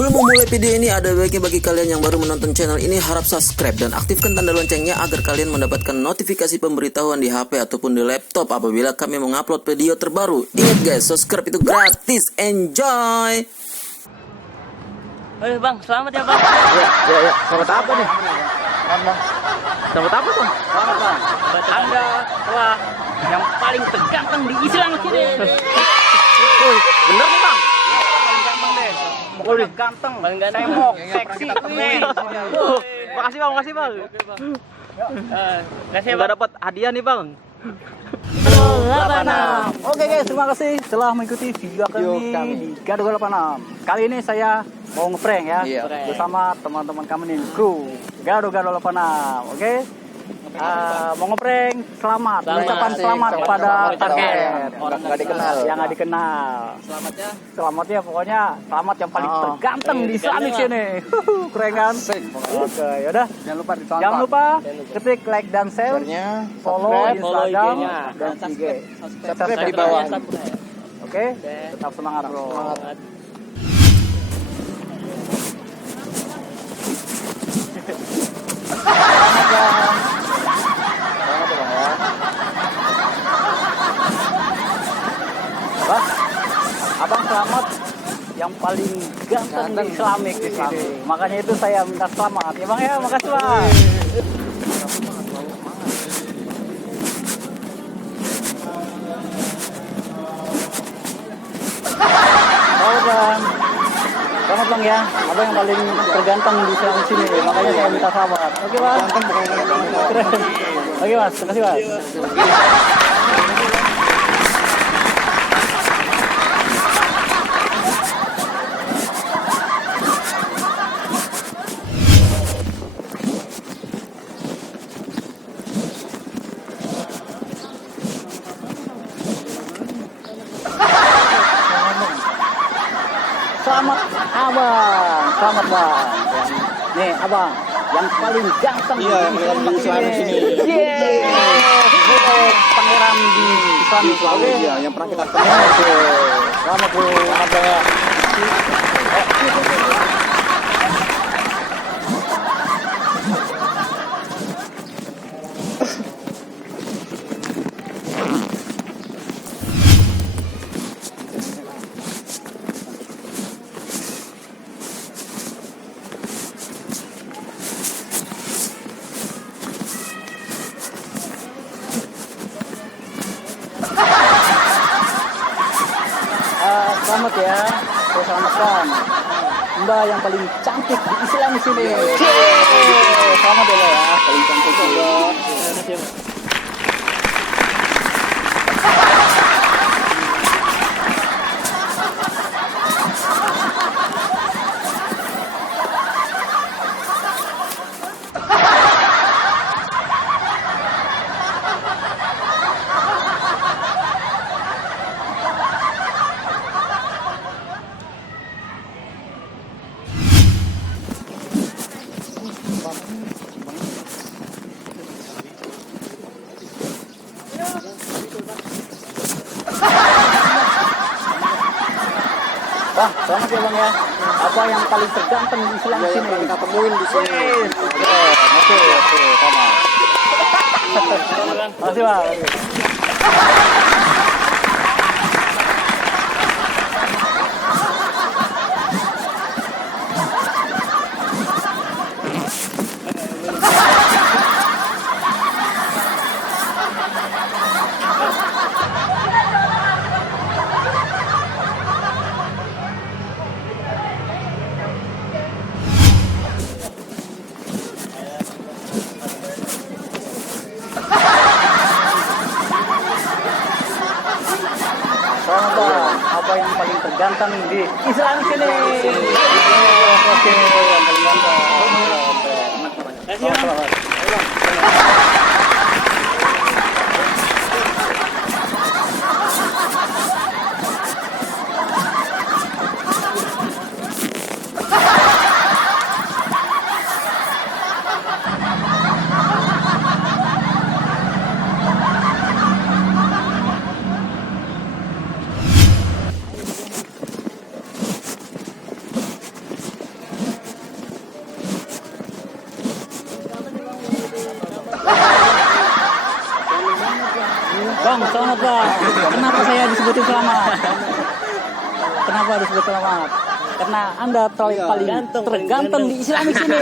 Sebelum memulai video ini, ada baiknya bagi kalian yang baru menonton channel ini harap subscribe dan aktifkan tanda loncengnya agar kalian mendapatkan notifikasi pemberitahuan di HP ataupun di laptop apabila kami mengupload video terbaru. Ingat guys, subscribe itu gratis. Enjoy. Bang, selamat ya bang. Ya. Selamat apa nih? Selamat apa bang? Selamat bang. Anda telah yang paling terganteng di Islam sini. Bener nih bang? Paling ganteng deh. Pokoknya ganteng, paling ganteng, tembok, seksi. Makasih bang, makasih bang. Kasih Nggak dapat hadiah nih bang. Oke guys, terima kasih telah mengikuti video kami di Gado 86. Kali ini saya mau ngeprank ya, bersama teman-teman kami nih, kru Gado 86. Oke, mau ngeprank, selamat, ucapan selamat kepada target Orang nggak dikenal. yang nggak dikenal. Selamatnya pokoknya selamat yang paling terganteng di Islamic sini. Keren kan? Oke, yaudah. Jangan lupa ketik like dan share, follow Instagram dan IG. Subscribe di bawah. Oke, tetap semangat bro. Bang, abang selamat yang paling ganteng di Islamic di sini. Makanya itu saya minta selamat. Ya bang ya, makasih bang. Selamat bang. Selamat bang ya, abang yang paling terganteng di Islamic sini. Makanya saya minta selamat. Oke bang. Keren. Oke mas, terima kasih mas. Selamat abang, selamat bang. Nih abang, yang paling ganteng di sini. Pangeran di Islamic. Oke, Yang pernah kita kenal. selamat bro, selamat bang ya. Selamat ya, saya selamatkan Mbak yang paling cantik di Islam di sini. Selamat ya, paling cantik juga. Bang, selamat ya bang ya. Apa yang paling terganteng di Islam di sini? Kita temuin di sini. Oke, sama. Makasih bang. Selamat bang, apa yang paling terganteng di Islam sini? Oke, yang paling ganteng. Selamat. Bang, selamat Bang. Kenapa saya disebutin selamat? Kenapa disebut selamat? Karena Anda paling terganteng di Islamic sini.